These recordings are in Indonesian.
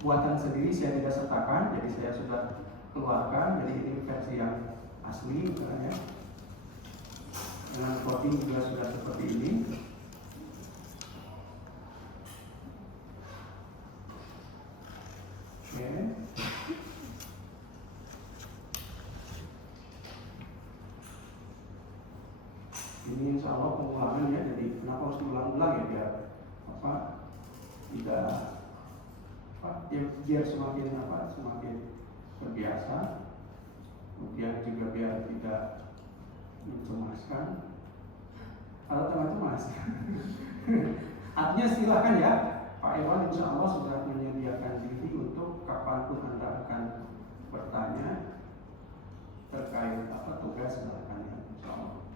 buatan sendiri, saya tidak sertakan, jadi saya sudah keluarkan. Jadi ini versi yang asli misalnya, dengan coding juga sudah seperti ini. Oke. Ini insya Allah pengulangan ya, jadi kenapa harus diulang-ulang ya, biar apa tidak biar semakin terbiasa, kemudian juga biar tidak mencemaskan. Kalau teman-teman artinya silahkan ya, Pak Iwan insya Allah sudah menyediakan diri untuk kapanpun Anda akan bertanya terkait tugas, silahkan ya, insya Allah.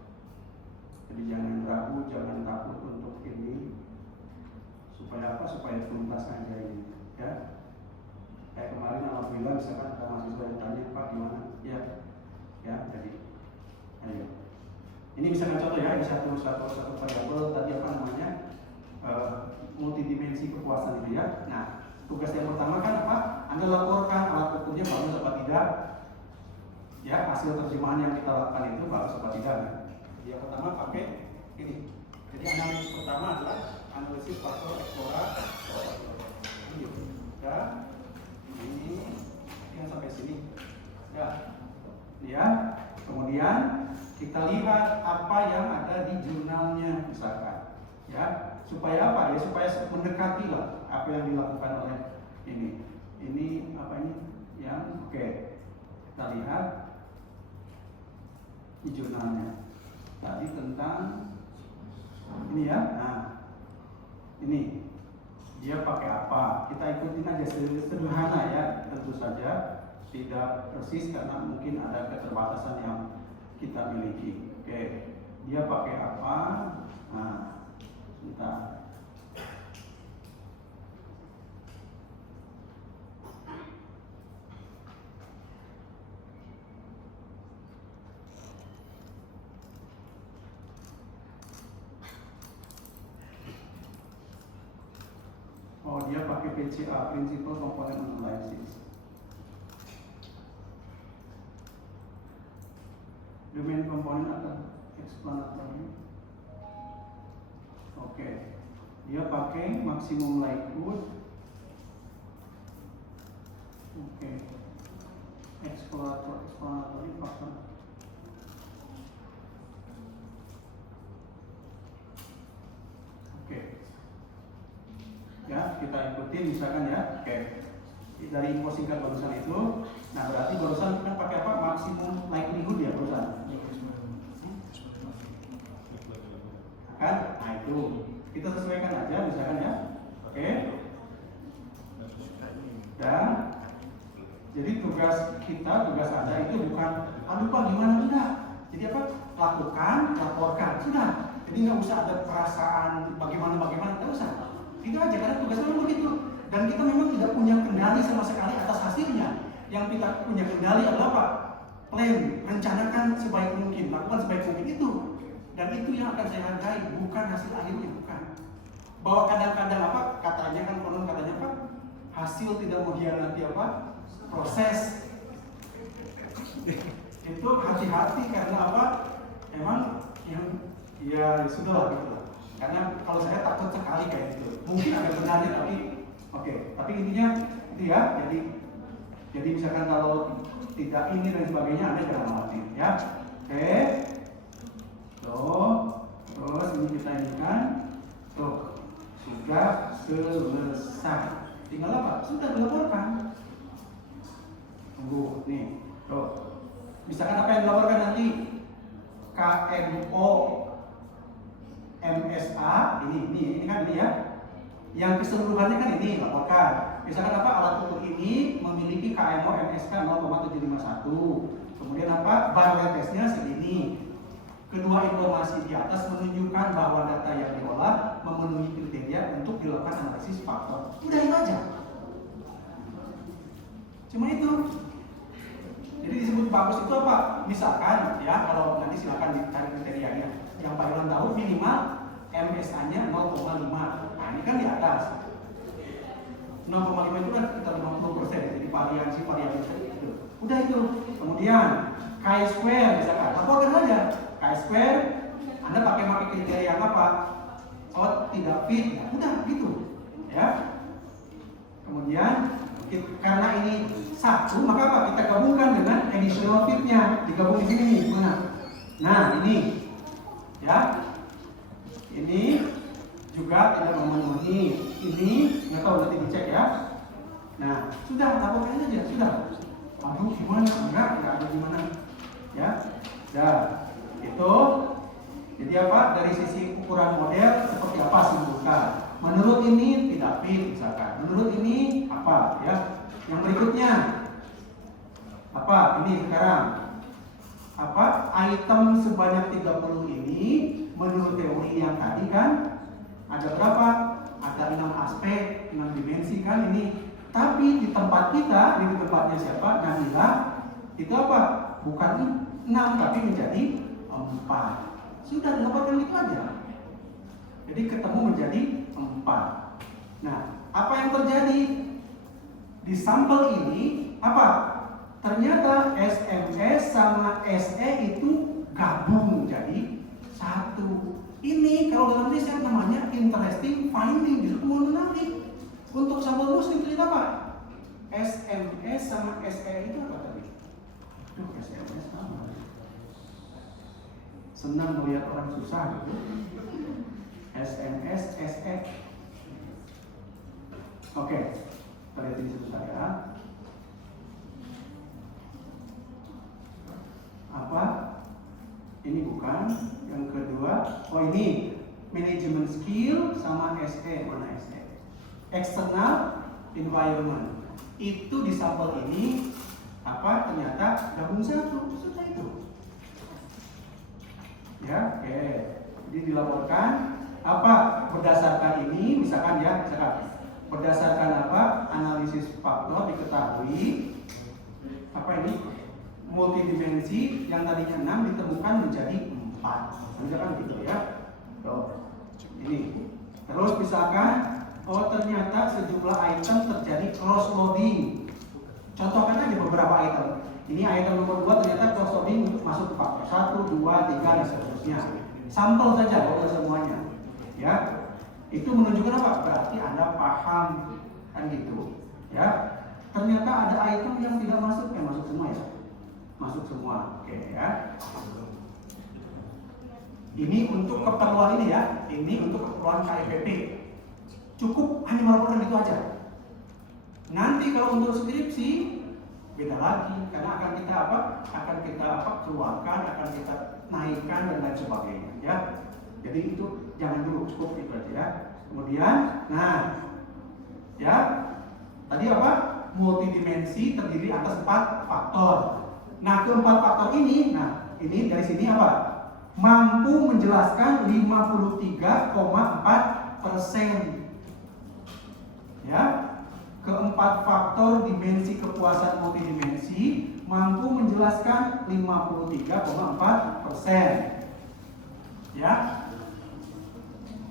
Jadi jangan ragu, jangan takut untuk ini, supaya tuntas aja ini ya. Kayak kemarin alhamdulillah misalkan ada mahasiswa yang tanya, Pak gimana ya, jadi ayo. Ini misalkan contoh ya, ada satu variabel tadi multidimensi kepuasan itu ya. Nah, tugas yang pertama kan apa? Anda laporkan alat ukurnya bagus apa tidak, ya, hasil terjemahan yang kita lakukan itu bagus apa tidak. Yang pertama pakai ini. Jadi analisis pertama adalah analisis faktor eksplorasi. Ya, ini yang sampai sini. Ya. Kemudian kita lihat apa yang ada di jurnalnya misalkan. Ya, supaya apa ya? Supaya mendekati lah apa yang dilakukan oleh ini. Ini apa ini? Yang oke. Kita lihat di jurnalnya. Tadi tentang ini ya, nah ini dia pakai apa? Kita ikutin aja sederhana ya, tentu saja tidak persis karena mungkin ada keterbatasan yang kita miliki. Oke, dia pakai apa? Nah, sebentar. Oh, dia pakai PCA, Principal Component Analysis. Domain komponen atau explanatory. Oke. Dia pakai maksimum likelihood. Oke. Explanatory factor. Oke. Ya, kita ikutin misalkan ya. Oke. Dari info singkat barusan itu, nah berarti barusan kan pakai apa? Maksimum likelihood ya barusan. Kan? Nah itu kita sesuaikan aja misalkan ya. Oke. Dan jadi tugas Anda itu bukan aduh Pak gimana, enggak. Jadi apa? Lakukan, laporkan, sudah. Jadi nggak usah ada perasaan bagaimana, nggak usah. Itu aja karena tugasnya memang begitu. Dan kita memang tidak punya kendali sama sekali atas hasilnya. Yang kita punya kendali adalah apa? Plan, rencanakan sebaik mungkin, lakukan sebaik mungkin itu. Dan itu yang akan saya hargai, bukan hasil akhirnya, bukan. Bahwa kadang-kadang apa? Katanya kan konon katanya apa? Hasil tidak mengkhianati apa? Proses. Itu hati-hati karena apa? Emang yang ya sudahlah gitu. Karena kalau saya takut sekali kayak gitu. Mungkin ada benarnya tapi tapi intinya itu ya. Jadi misalkan kalau tidak ini dan sebagainya Anda jangan khawatir ya. Terus ini kita inikan. Sudah selesai. Tinggal apa? Sudah dilaporkan. Tunggu nih. Misalkan apa yang dilaporkan nanti? KMO MSA ini kan ini ya. Yang keseluruhannya kan ini laporkan. Misalkan apa? Alat ukur ini memiliki KMO MSK 0,751. Kemudian apa? Bar tesnya segini. Kedua informasi di atas menunjukkan bahwa data yang diolah memenuhi kriteria untuk dilakukan analisis faktor. Udah itu aja. Cuma itu. Jadi disebut bagus itu apa? Misalkan ya, kalau nanti silakan dicari kriterianya. Yang Pak Iwan tahu minimal MSA-nya 0,5. Nah ini kan di atas 0,5 itu kan kita Udah itu. Kemudian chi-square misalkan, laporkan saja chi-square. Anda pakai kriteria yang apa? Oh, tidak fit. Udah gitu. Ya. Kemudian karena ini satu, maka apa? Kita gabungkan dengan additional fit-nya. Digabung di sini. Mana? Nah, ini. Ya. Ini juga tidak memenuhi. Ini nggak tahu, nanti dicek ya. Nah, sudah laporkan saja, sudah. Aduh, gimana? Enggak ada gimana. Ya. Dah. Itu. Jadi apa? Dari sisi ukuran model seperti apa simpulkan. Menurut ini tidak fit misalkan. Menurut ini apa? Ya. Yang berikutnya apa? Ini sekarang. Apa? Item sebanyak 30 ini menurut teori yang tadi kan ada berapa? Ada 6 aspek, 6 dimensi kan ini. Tapi di tempat kita, di tempatnya siapa? Nabila, itu apa? Bukan 6 tapi menjadi 4. Sudah dapatkan itu aja. Jadi ketemu menjadi 4. Nah, apa yang terjadi? Di sampel ini apa? Ternyata SMS sama SE itu gabung jadi satu. Ini kalau dalam riset namanya interesting finding, justru menarik. Untuk sampel muslim ternyata apa? SMS sama SE itu apa tadi? Aduh, SMS sama. Senang melihat orang susah gitu. SMS, SE. Oke, kita lihat ini satu saya. Apa? Ini bukan. Yang kedua, oh ini management skill sama SE. Mana SE? External environment. Itu di sampel ini apa? Ternyata gabung satu. Sudah itu. Ya, oke. Jadi dilaporkan apa? Berdasarkan ini, misalkan ya, berdasarkan apa? Analisis faktor diketahui apa ini? Multidimensi yang tadinya 6 ditemukan menjadi 4. Misalkan gitu ya. Tuh. Ini. Terus misalkan oh ternyata sejumlah item terjadi cross loading. Contohkan aja beberapa item. Ini item nomor 2 ternyata cross loading masuk ke faktor 1, 2, 3 dan seterusnya. Sampel saja kalau semuanya. Ya. Itu menunjukkan apa? Berarti Anda paham kan gitu. Ya. Ternyata ada item yang tidak masuk, masuk semua ya. Masuk semua. Oke ya. Ini untuk keperluan ini ya. Ini untuk keperluan KIPP. Cukup hanya melaporkan itu aja. Nanti kalau untuk skripsi beda lagi karena akan kita keluarkan, akan kita naikkan dan lain sebagainya ya. Jadi itu jangan dulu, cukup itu aja ya. Kemudian nah ya tadi apa? Multidimensi terdiri atas 4 faktor. Nah, keempat faktor ini, ini dari sini apa? Mampu menjelaskan 53,4%. Ya, keempat faktor dimensi kepuasan multidimensi mampu menjelaskan 53,4%. Ya.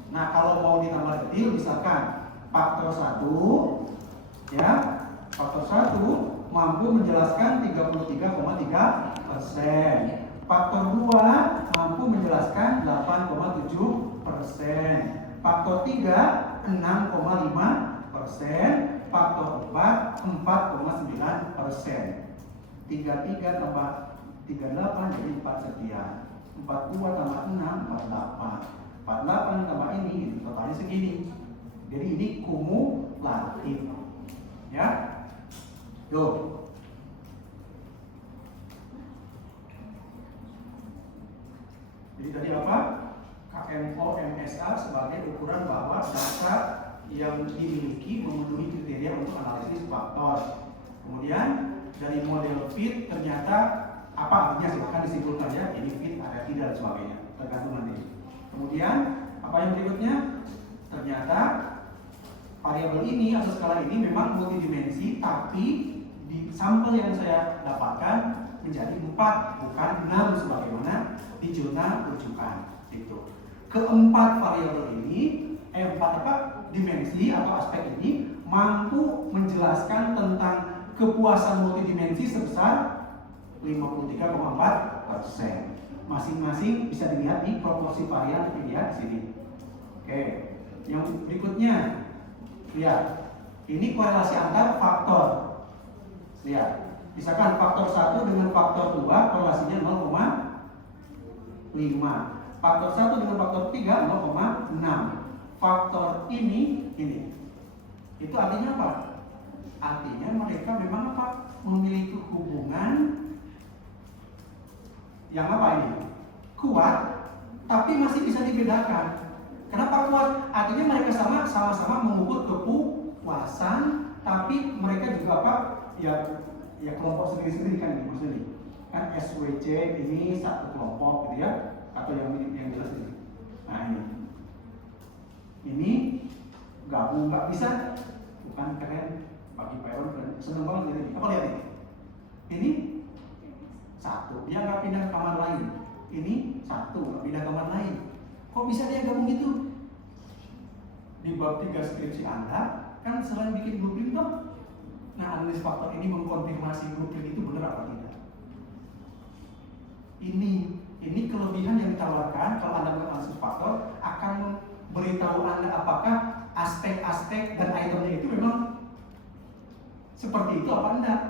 Nah, kalau mau ditambah detail, misalkan faktor 1, ya, faktor 1 mampu menjelaskan 33,3%. Faktor 2 mampu menjelaskan 8,7%. Faktor 3 6,5%. Faktor 4 4,9%. 33 tambah 38 jadi 4 sekian. 42 tambah 6 48. 48 tambah ini totalnya segini. Jadi ini kumulatif. Ya. Tuh. Jadi tadi apa? KMO MSA sebagai ukuran bahwa data yang dimiliki memenuhi kriteria untuk analisis faktor. Kemudian dari model fit ternyata apa artinya silahkan disimpulkan ya. Ini fit ada tidak dan sebagainya. Tergantung nanti. Kemudian apa yang berikutnya? Ternyata variabel ini atau skala ini memang multidimensi tapi di sampel yang saya dapatkan menjadi 4 bukan 6 sebagaimana di jurnal rujukan itu. Keempat variabel ini dimensi atau aspek ini mampu menjelaskan tentang kepuasan multidimensi sebesar 53,4%. Masing-masing bisa dilihat di proporsi varian dilihat di sini. Oke, yang berikutnya, lihat, ini korelasi antar faktor. Lihat, misalkan faktor 1 dengan faktor 2 korelasinya 0,5. Faktor 1 dengan faktor 3 0,6. Faktor ini. Itu artinya apa? Artinya mereka memang apa? Memiliki hubungan yang apa ini? Kuat, tapi masih bisa dibedakan. Kenapa kuat? Artinya mereka sama-sama mengukur kepuasan, tapi mereka juga apa? Ya kelompok sendiri-sendiri kan maksudnya. Kan SWC ini satu kelompok gitu ya, atau yang jelas ini. Nah ini gabung nggak bisa, bukan keren bagi Pak Eron keren, seneng banget ini. Apa lihat ini? Ini satu, dia nggak pindah ke kamar lain. Ini satu, nggak pindah ke kamar lain. Kok bisa dia gabung itu? Di bab 3 skripsi Anda kan selain bikin blueprint toh, nah analis faktor ini mengkonfirmasi blueprint itu benar apa tidak. Ini kelebihan yang ditawarkan kalau Anda menganalisis faktor, akan memberitahu Anda apakah aspek-aspek dan itemnya itu memang seperti itu apa enggak.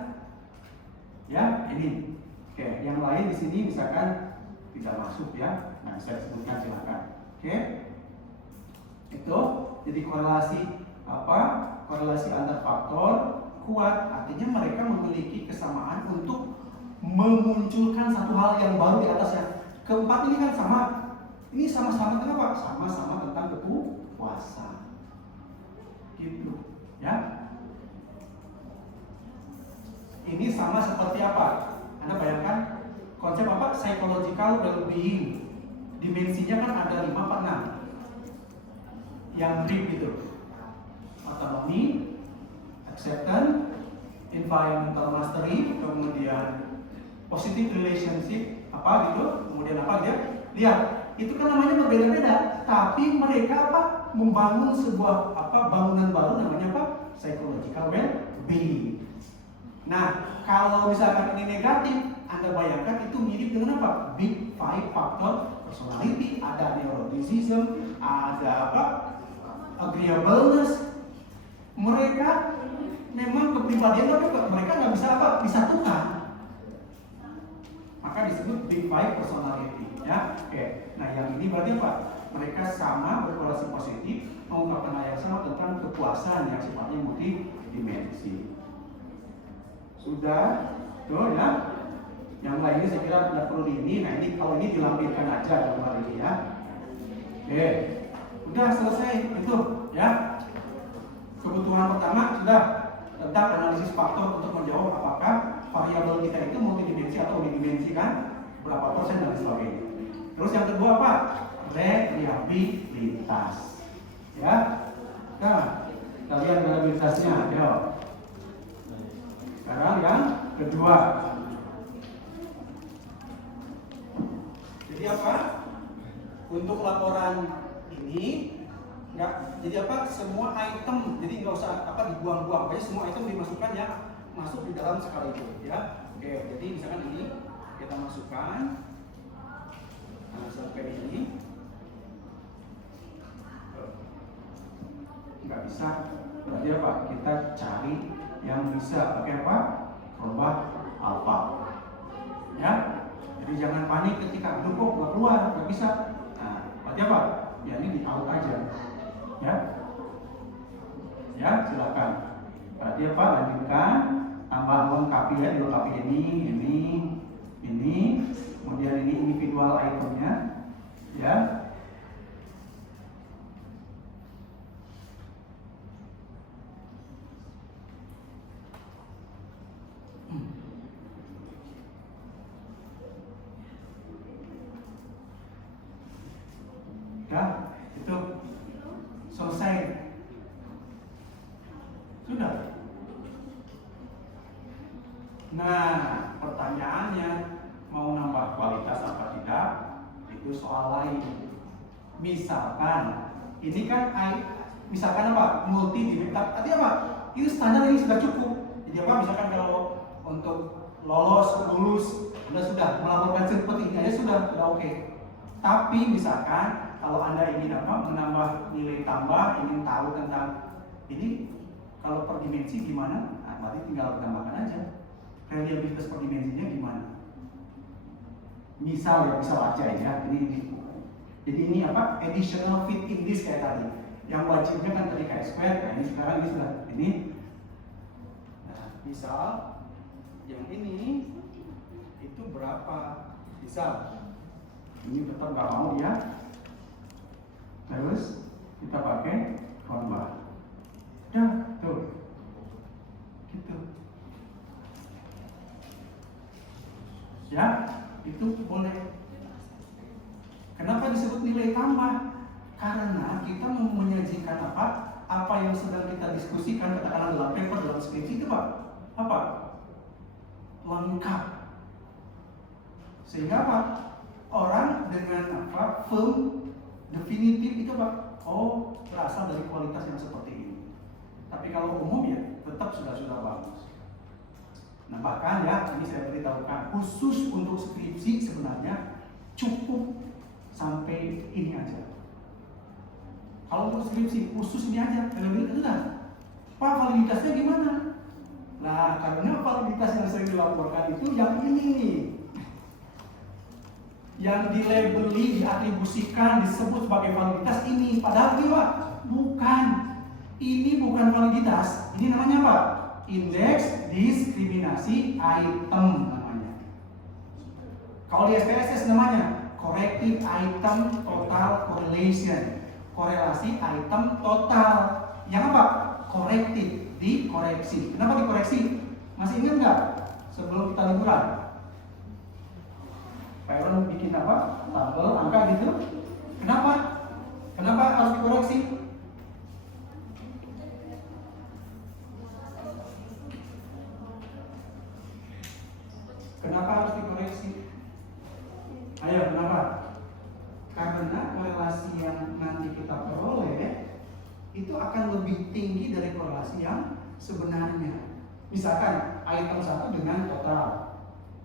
Ya, ini. Oke, yang lain di sini misalkan tidak masuk ya. Nah, saya sebutkan silakan. Oke. Itu jadi korelasi apa? Korelasi antar faktor kuat, artinya mereka memiliki kesamaan untuk memunculkan satu hal yang baru di atasnya. Keempat ini kan sama. Ini sama-sama tentang apa? Sama-sama tentang kepuasan. Gitu, ya. Ini sama seperti apa? Anda bayangkan konsep apa? Psychological well-being. Dimensinya kan ada 5 apa 6. Yang deep itu. Autonomy, acceptance, environmental mastery, kemudian positive relationship, apa gitu, kemudian apa dia? Lihat, itu kan namanya berbeda-beda, tapi mereka apa? Membangun sebuah apa? Bangunan baru namanya apa? Psychological well-being. Nah, kalau misalkan ini negatif, Anda bayangkan itu mirip dengan apa? Big Five factor personality, ada neuroticism, ada apa? Agreeableness. Mereka memang kepribadian, tapi mereka nggak bisa apa? Disatukan. Maka disebut Big Five personality. Ya, oke. Nah, yang ini berarti apa? Mereka sama berkorelasi positif, mengungkapkan hal yang sama tentang kepuasan yang sifatnya multidimensi. Sudah, tuh ya. Yang lainnya saya kira tidak perlu ini. Nah ini kalau ini dilampirkan aja gambar ini ya. Oke, udah selesai itu ya. Kebutuhan pertama sudah tentang analisis faktor untuk menjawab apakah variabel kita itu multidimensi atau unidimensi kan, berapa persen dan sebagainya. Terus yang kedua apa? Reliabilitas. Ya. Nah, kita lihat reliabilitasnya. Ya. Sekarang yang kedua. Jadi apa? Untuk laporan ini nggak, jadi apa? Semua item, jadi nggak usah apa dibuang-buang, pokoknya semua item dimasukkan ya, masuk di dalam skala itu, ya. Oke, jadi misalkan ini kita masukkan sampai ini, nggak bisa, berarti apa? Kita cari yang bisa pakai apa? Robot alpha, ya. Jadi jangan panik ketika aduh kok nggak keluar, nggak bisa. Nah, berarti apa? Ya ini di out aja, ya. Ya, silakan. Berarti apa? Lanjutkan, tambah lengkapi ya, dilengkapi ini, kemudian ini individual itemnya, ya. Ya, itu selesai. Sudah. Nah, pertanyaannya mau nambah kualitas apa tidak? Itu soal lain. Misalkan ini kan misalkan apa? Multi dimensi. Artinya apa? Ini standar ini sudah cukup. Jadi apa? Misalkan kalau sudah melaporkan seperti ini aja sudah oke. Tapi misalkan kalau Anda ingin menambah nilai tambah, ingin tahu tentang ini kalau per dimensi gimana, nah, berarti tinggal tambahkan aja reliabilitas per dimensinya gimana. Misal aja ya, ini. Jadi ini additional fit index kayak tadi. Yang wajibnya kan tadi Chi square, nah ini sekarang ini sudah ini. Nah, misal yang ini itu berapa? Misal ini tetap nggak mau ya. Terus kita pakai formula. Dah, tuh. Gitu. Ya, itu boleh. Kenapa disebut nilai tambah? Karena kita mau menyajikan apa yang sedang kita diskusikan, katakanlah dalam paper, dalam skripsi itu lengkap. Sehingga orang dengan firm, definitif itu berasal dari kualitas yang seperti ini. Tapi kalau umum ya tetap sudah bagus. Nah bahkan ya ini saya beritahukan khusus untuk skripsi sebenarnya cukup sampai ini aja. Kalau untuk skripsi khusus ini aja, lebih itu kan. Pak validitasnya gimana? Nah karena validitas yang sering dilaporkan itu yang ini nih, yang dilabeli, diatribusikan, disebut sebagai validitas ini. Padahal ini bukan. Ini bukan validitas. Ini namanya apa? Indeks diskriminasi item namanya. Kalau di SPSS namanya corrected item total correlation. Korelasi item total. Yang apa? Corrected, dikoreksi. Kenapa dikoreksi? Masih ingat nggak? Sebelum kita liburan, Pak Iron bikin tabel angka gitu. Kenapa harus dikoreksi? Kenapa harus dikoreksi? Ayo, kenapa? Karena korelasi yang nanti kita peroleh itu akan lebih tinggi dari korelasi yang sebenarnya. Misalkan item 1 dengan total.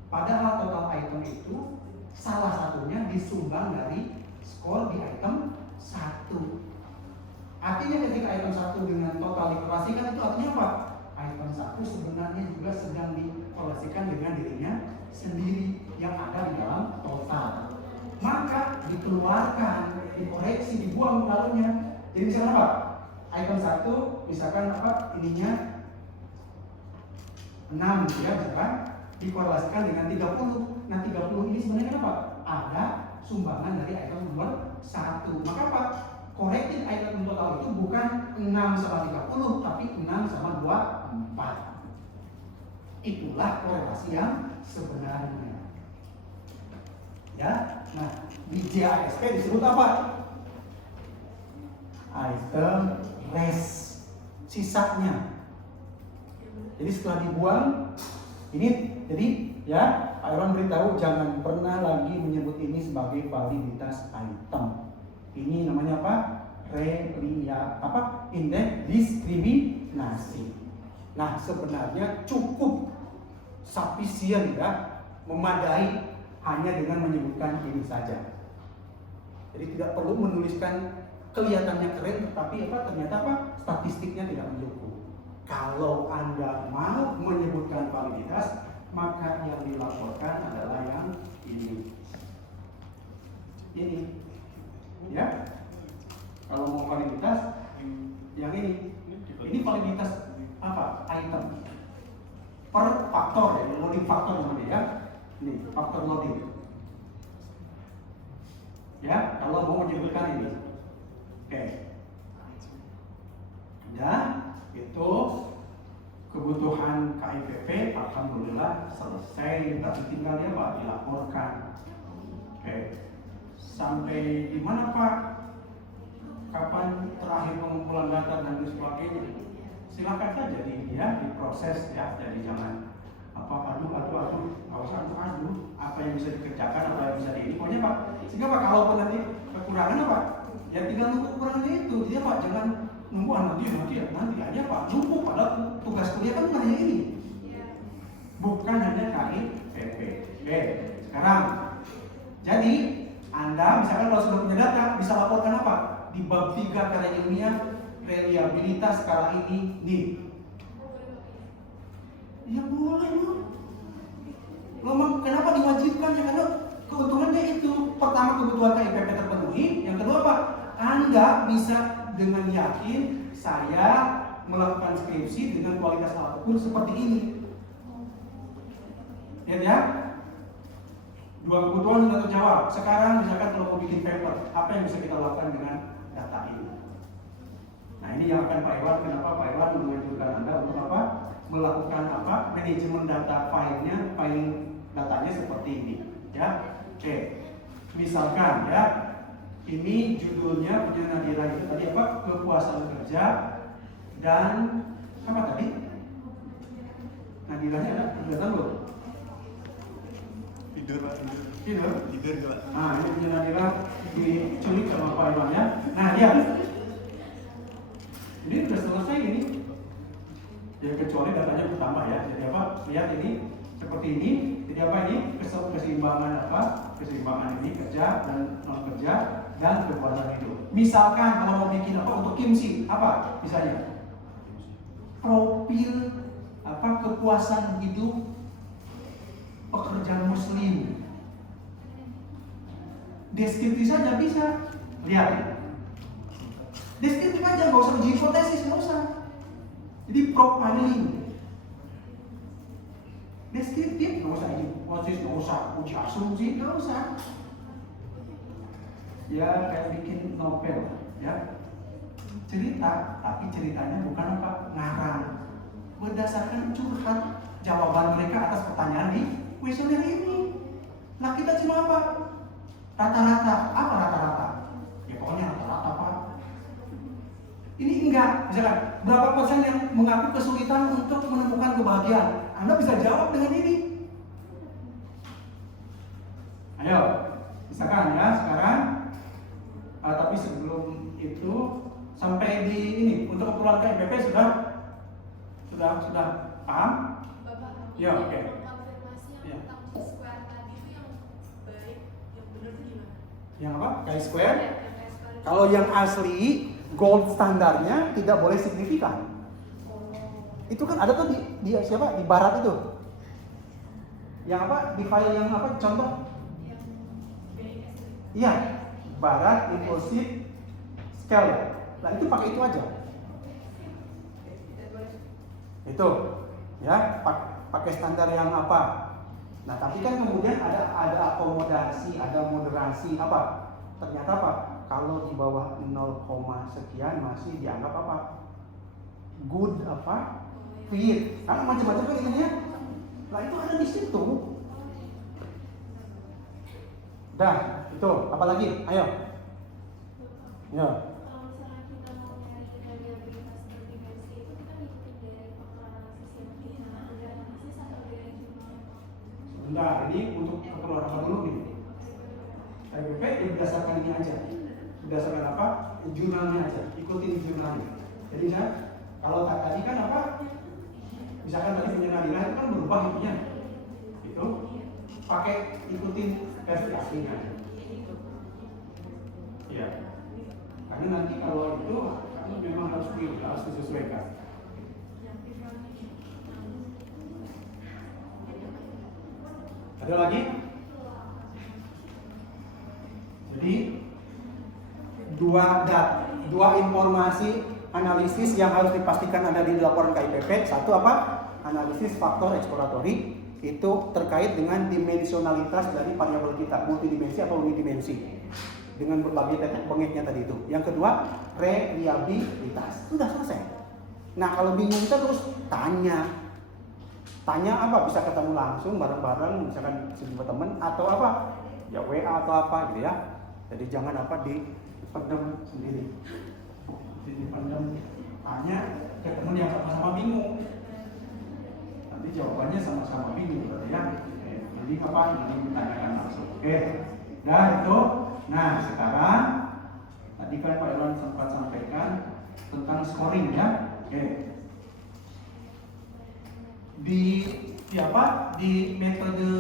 Padahal total item itu salah satunya disumbang dari skor di item 1. Artinya ketika item 1 dengan total dikorelasikan itu artinya apa? Item 1 sebenarnya juga sedang dikorelasikan dengan dirinya sendiri yang ada di dalam total. Maka dikeluarkan, dikoreksi, dibuang lalunya. Jadi misalkan apa? Item 1 misalkan ininya 6 gitu ya misalkan, dikorelasikan dengan 30. Nah 30 ini sebenarnya apa? Ada sumbangan dari item nomor 1. Maka apa? Corrected item total itu bukan 6 sama 30, tapi 6 sama 24. Itulah korelasi yang sebenarnya. Ya, nah di JASP disebut apa? Item rest, sisanya. Jadi setelah dibuang, ini jadi ya Pak Iron beritahu jangan pernah lagi menyebut ini sebagai validitas item. Ini namanya apa? Indeks diskriminasi. Nah sebenarnya cukup sufficient ya, memadai hanya dengan menyebutkan ini saja. Jadi tidak perlu menuliskan kelihatannya keren, tetapi ternyata statistiknya tidak mendukung. Kalau Anda mau menyebutkan validitas, maka yang dilaporkan adalah yang ini. Ini, ya. Kalau mau validitas, yang ini. Ini validitas apa? Item per faktor ya, loading faktor namanya ya. Ini faktor loading. Ya, kalau mau menyebutkan ini. Oke. Ya, itu kebutuhan KIPP alhamdulillah selesai, tapi tinggal ya Pak dilaporkan. Oke. Sampai di mana Pak? Kapan terakhir pengumpulan data dan sebagainya? Silakan saja diproses ya, jadi jangan aduh, nggak usah aduh, apa yang bisa dikerjakan, apa yang bisa pokoknya Pak. Sehingga Pak kalaupun nanti kekurangan apa, ya tinggal nunggu kekurangannya itu. Jadi Pak jangan nunggu nanti aja Pak. Nunggu padahal tugas kuliah kan bukan hanya ini, bukan hanya KIPP. Oke. logika karena ilmiah, reliabilitas skala ini nih. Ya boleh loh. Kenapa diwajibkan? Ya karena keuntungannya itu. Pertama, kebutuhan KIPP terpenuhi. Yang kedua apa? Anda bisa dengan yakin saya melakukan skripsi dengan kualitas alat ukur seperti ini. Ya? Dua kebutuhan sudah terjawab. Sekarang misalkan kalau mau bikin paper, apa yang bisa kita lakukan dengan data ini? Nah, ini yang akan Pak Iwan. Kenapa Pak Iwan mengajukan Anda untuk apa? Melakukan apa? Manajemen data file datanya seperti ini. Ya, oke. Misalkan ya, ini judulnya punya Nadira itu tadi apa? Kepuasan kerja dan apa tadi? Nadiranya ada kelihatan belum? Tidur Pak, Tidur? Tidur Pak. Nah, ini punya Nadira diculik sama Pak Iwan ya. Nah, lihat. Ini sudah selesai ini. Ya kecuali datanya bertambah ya. Jadi apa? Lihat ini seperti ini. Jadi apa ini? Keseimbangan apa? Keseimbangan ini kerja dan non kerja dan kepuasan hidup. Misalkan kalau mau bikin apa untuk Kimsi, apa misalnya? Profil apa kepuasan hidup pekerja muslim. Deskriptif saja bisa. Lihat. Deskriptif aja, nggak usah uji hipotesis, nggak usah. Jadi profiling. Deskriptif, nggak usah uji hipotesis, nggak usah uji asumsi, nggak usah. Ya kayak bikin novel, ya. Cerita, tapi ceritanya bukan apa ngarang. Berdasarkan curhat jawaban mereka atas pertanyaan di kuesioner ini. Nah kita cuma apa? Rata-rata. Apa rata-rata? Ya pokoknya rata-rata Pak. Ini enggak. Misalkan berapa persen yang mengaku kesulitan untuk menemukan kebahagiaan? Anda bisa jawab dengan ini. Ayo, misalkan ya sekarang. Tapi sebelum itu sampai di ini untuk ukuran KIPP sudah paham? Bapak, Ya, oke. konfirmasi yang tentang square tadi itu yang baik, yang benar itu gimana? Yang apa? Chi-square? Ya, yang chi-square. Kalau yang asli gold standarnya tidak boleh signifikan. Oh. Itu kan ada tuh di siapa? Di barat itu. Yang apa? Di file yang apa? Contoh? Yang BIS. Iya. Barat impulsif scale. Nah, itu pakai itu aja. Tidak boleh. Itu. Ya, pakai standar yang apa? Nah, tapi kan kemudian ada akomodasi, ada moderasi apa? Ternyata apa? Kalau di bawah 0, sekian masih dianggap apa? Good apa? Fit. Karena macam-macam kan ininya. Nah, itu ada di situ. Dah, itu. Apa lagi? Ayo. Ya. Kalau misalnya kita mau nyari reliabilitas berdimensi itu kita ngikutin dari faktor analisis yang dari analisis atau dari jurnal? Sebentar, ini untuk keperluan apa dulu nih? KIPP ya berdasarkan ini aja. Berdasarkan apa? Jurnalnya aja. Ikutin jurnalnya. Jadi ya, kalau tadi kan apa? Misalkan tadi punya Nadira itu kan berubah itunya. Itu pakai ikutin versi aslinya. Iya. Karena nanti kalau itu memang harus disesuaikan. Ada lagi? Jadi dua informasi analisis yang harus dipastikan ada di laporan KIPP. Satu apa? Analisis faktor eksploratory itu terkait dengan dimensionalitas dari variabel kita, multidimensi atau unidimensi dengan berbagai tetek bengeknya tadi itu. Yang kedua, reliabilitas. Sudah selesai. Nah, kalau bingung kita terus tanya apa? Bisa ketemu langsung bareng-bareng, misalkan sejumlah teman atau apa? Ya WA atau apa gitu ya. Jadi jangan apa dipendam sendiri. Dipendam tanya ke teman yang sama-sama bingung. Nanti jawabannya sama-sama bingung berarti ya. Jadi apa? Ini ditanyakan langsung. Oke. Dah itu. Nah, sekarang tadi kan Pak Irwan sempat sampaikan tentang scoring ya. Oke. Di apa? Di metode